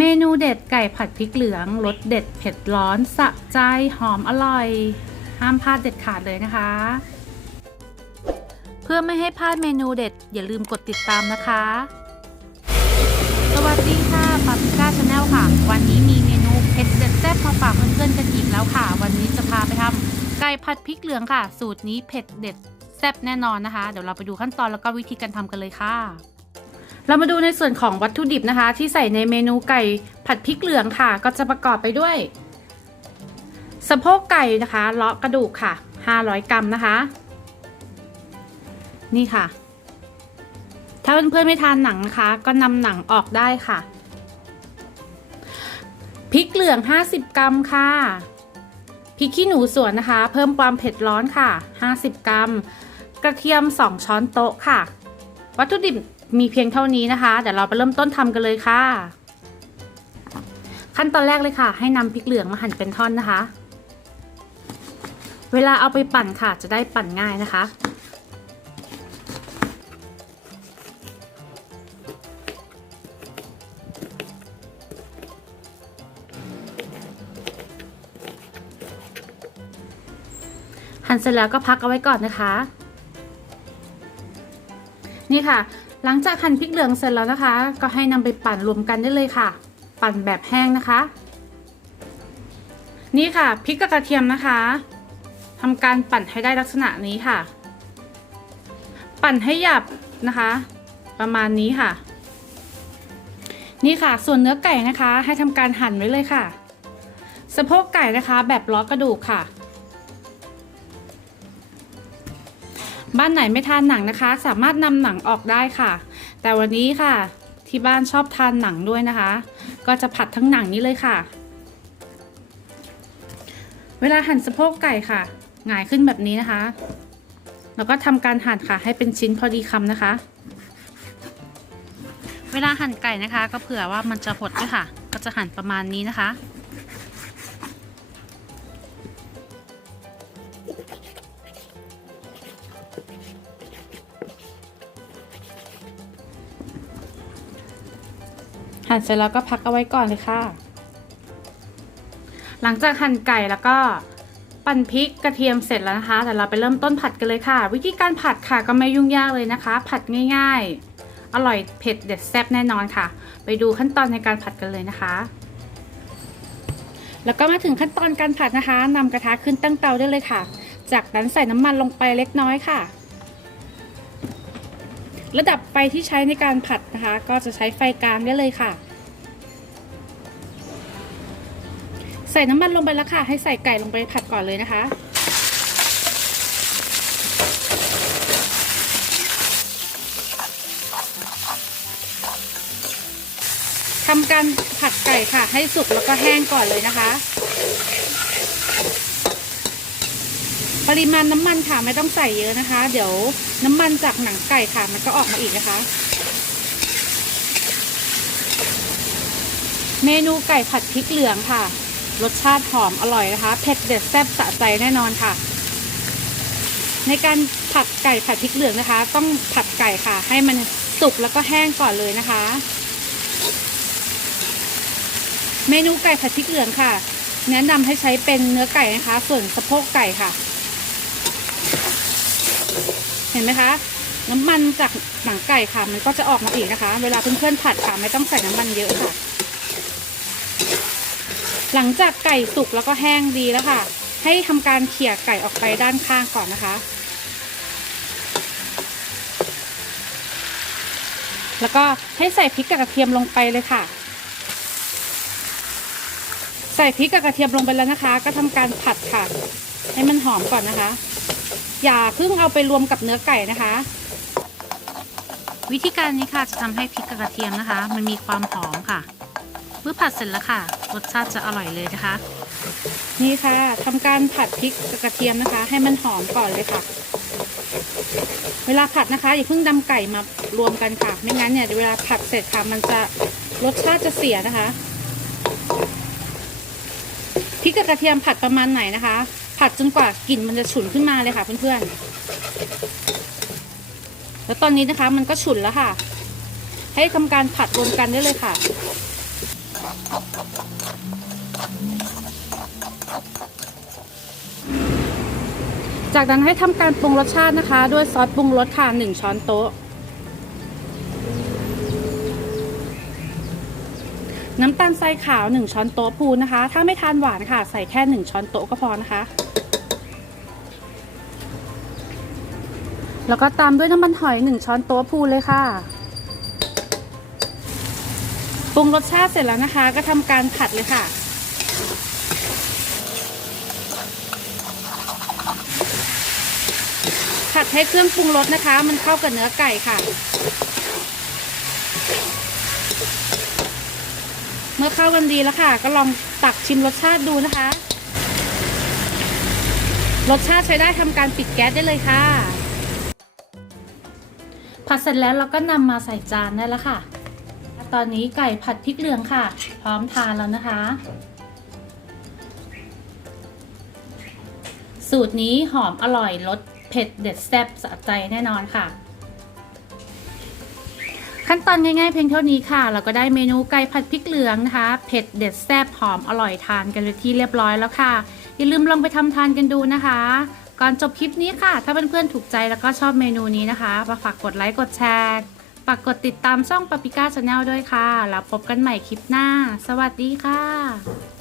เมนูเด็ดไก่ผัดพริกเหลืองรสเด็ดเผ็ดร้อนสะใจหอมอร่อย ห้ามพลาดเด็ดขาดเลยนะคะ เพื่อไม่ให้พลาดเมนูเด็ด อย่าลืมกดติดตามนะคะ สวัสดีค่ะปาปิก้าชาแนลค่ะ วันนี้มีเมนูเผ็ดเด็ดแซ่บมาฝากเพื่อนๆกันอีกแล้วค่ะ วันนี้จะพาไปทำไก่ผัดพริกเหลืองค่ะ สูตรนี้เผ็ดเด็ดแซ่บแน่นอนนะคะ เดี๋ยวเราไปดูขั้นตอนแล้วก็วิธีการทำกันเลยค่ะ เรามาดูในส่วนของวัตถุดิบนะคะ ที่ใส่ในเมนูไก่ผัดพริกเหลืองค่ะ ก็จะประกอบไปด้วยสะโพกไก่นะคะเลาะกระดูกค่ะ 500 กรัมนะคะ นี่ค่ะ ถ้าเพื่อนๆไม่ทานหนังนะคะ ก็นำหนังออกได้ค่ะพริกเหลือง 50 กรัมค่ะพริกขี้หนูสวนนะคะ เพิ่มความเผ็ดร้อนค่ะ 50 กรัม กระเทียม 2 ช้อนโต๊ะค่ะ วัตถุดิบ มีเพียงเท่านี้นะคะ เดี๋ยวเราไปเริ่มต้นทำกันเลยค่ะ ขั้นตอนแรกเลยค่ะ ให้นำพริกเหลืองมาหั่นเป็นท่อนนะคะ เวลาเอาไปปั่นค่ะ จะได้ปั่นง่ายนะคะหั่นเสร็จแล้วก็พักเอาไว้ก่อนนะคะ นี่ค่ะ หลังจากหั่นพริกเหลืองเสร็จแล้วนะคะ ก็ให้นำไปปั่นรวมกันได้เลยค่ะ ปั่นแบบแห้งนะคะ นี่ค่ะพริกกับกระเทียมนะคะทำการปั่นให้ได้ลักษณะนี้ค่ะ ปั่นให้หยาบนะคะ ประมาณนี้ค่ะ นี่ค่ะ ส่วนเนื้อไก่นะคะ ให้ทำการหั่นไว้เลยค่ะสะโพกไก่นะคะ แบบล้อกระดูกค่ะ บ้านไหนไม่ทานหนังนะคะ สามารถนำหนังออกได้ค่ะ แต่วันนี้ค่ะ ที่บ้านชอบทานหนังด้วยนะคะ ก็จะผัดทั้งหนังนี้เลยค่ะ เวลาหั่นสะโพกไก่ค่ะหงายขึ้นแบบนี้นะคะ แล้วก็ทำการหั่นค่ะให้เป็นชิ้นพอดีคำนะคะ เวลาหั่นไก่นะคะ ก็เผื่อว่ามันจะหดด้วยค่ะ ก็จะหั่นประมาณนี้นะคะ หั่นเสร็จแล้วก็พักเอาไว้ก่อนเลยค่ะ หลังจากหั่นไก่แล้วก็ปั่นพริกกระเทียมเสร็จแล้วนะคะ แต่เราไปเริ่มต้นผัดกันเลยค่ะ วิธีการผัดค่ะก็ไม่ยุ่งยากเลยนะคะ ผัดง่ายๆ อร่อยเผ็ดเด็ดแซ่บแน่นอนค่ะ ไปดูขั้นตอนในการผัดกันเลยนะคะ แล้วก็มาถึงขั้นตอนการผัดนะคะนำกระทะขึ้นตั้งเตาได้เลยค่ะ จากนั้นใส่น้ำมันลงไปเล็กน้อยค่ะ ระดับไฟที่ใช้ในการผัดนะคะ ก็จะใช้ไฟกลางได้เลยค่ะ ใส่น้ำมันลงไปแล้วค่ะ ให้ใส่ไก่ลงไปผัดก่อนเลยนะคะทำการผัดไก่ค่ะ ให้สุกแล้วก็แห้งก่อนเลยนะคะ ปริมาณน้ำมันค่ะไม่ต้องใส่เยอะนะคะ เดี๋ยวน้ำมันจากหนังไก่ค่ะ มันก็ออกมาอีกนะคะ เมนูไก่ผัดพริกเหลืองค่ะ รสชาติหอมอร่อยนะคะเผ็ดเด็ดแซ่บสะใจแน่นอนค่ะ ในการผัดไก่ผัดพริกเหลืองนะคะ ต้องผัดไก่ค่ะ ให้มันสุกแล้วก็แห้งก่อนเลยนะคะ เมนูไก่ผัดพริกเหลืองค่ะ แนะนำให้ใช้เป็นเนื้อไก่นะคะ ส่วนสะโพกไก่ค่ะ เห็นไหมคะ น้ำมันจากหนังไก่ค่ะ มันก็จะออกมาอีกนะคะ เวลาเพื่อนๆผัดค่ะไม่ต้องใส่น้ำมันเยอะค่ะ หลังจากไก่สุกแล้วก็แห้งดีแล้วค่ะ ให้ทำการเขี่ยไก่ออกไปด้านข้างก่อนนะคะ แล้วก็ให้ใส่พริกกับกระเทียมลงไปเลยค่ะใส่พริกกับกระเทียมลงไปแล้วนะคะ ก็ทำการผัดค่ะ ให้มันหอมก่อนนะคะ อย่าเพิ่งเอาไปรวมกับเนื้อไก่นะคะ วิธีการนี้ค่ะจะทำให้พริกกับกระเทียมนะคะ มันมีความหอมค่ะ เมื่อผัดเสร็จแล้วค่ะ รสชาติจะอร่อยเลยนะคะ นี่ค่ะทำการผัดพริกกับกระเทียมนะคะ ให้มันหอมก่อนเลยค่ะ เวลาผัดนะคะอย่าเพิ่งดำไก่มารวมกันค่ะ ไม่งั้นเนี่ยเวลาผัดเสร็จค่ะมันจะรสชาติจะเสียนะคะพริกกับกระเทียมผัดประมาณไหนนะคะ ผัดจนกว่ากลิ่นมันจะฉุนขึ้นมาเลยค่ะเพื่อนๆ แล้วตอนนี้นะคะมันก็ฉุนแล้วค่ะ ให้ทำการผัดรวมกันได้เลยค่ะจากนั้นให้ทำการปรุงรสชาตินะคะ ด้วยซอสปรุงรสค่ะ 1 ช้อนโต๊ะ น้ำตาลทรายขาว 1 ช้อนโต๊ะพูนนะคะ ถ้าไม่ทานหวานค่ะ ใส่แค่ 1 ช้อนโต๊ะก็พอนะคะ แล้วก็ตามด้วยน้ำมันหอย 1 ช้อนโต๊ะพูนเลยค่ะ ปรุงรสชาติเสร็จแล้วนะคะ ก็ทำการผัดเลยค่ะผัดให้เครื่องปรุงรสนะคะ มันเข้ากับเนื้อไก่ค่ะ เมื่อเข้ากันดีแล้วค่ะ ก็ลองตักชิมรสชาติดูนะคะ รสชาติใช้ได้ทำการปิดแก๊สได้เลยค่ะ ผัดเสร็จแล้วเราก็นำมาใส่จานได้แล้วค่ะ ตอนนี้ไก่ผัดพริกเหลืองค่ะ พร้อมทานแล้วนะคะ สูตรนี้หอมอร่อยรสเผ็ดเด็ดแซ่บสะใจแน่นอนค่ะ ขั้นตอนง่ายๆเพียงเท่านี้ค่ะ เราก็ได้เมนูไก่ผัดพริกเหลืองนะคะเผ็ดเด็ดแซ่บหอมอร่อยทานกันเลยที่เรียบร้อยแล้วค่ะ อย่าลืมลองไปทำทานกันดูนะคะ ก่อนจบคลิปนี้ค่ะ ถ้าเพื่อนๆถูกใจแล้วก็ชอบเมนูนี้นะคะมาฝากกดไลค์กดแชร์ฝากกดติดตามช่องปาปิก้าชาแนลด้วยค่ะ แล้วพบกันใหม่คลิปหน้า สวัสดีค่ะ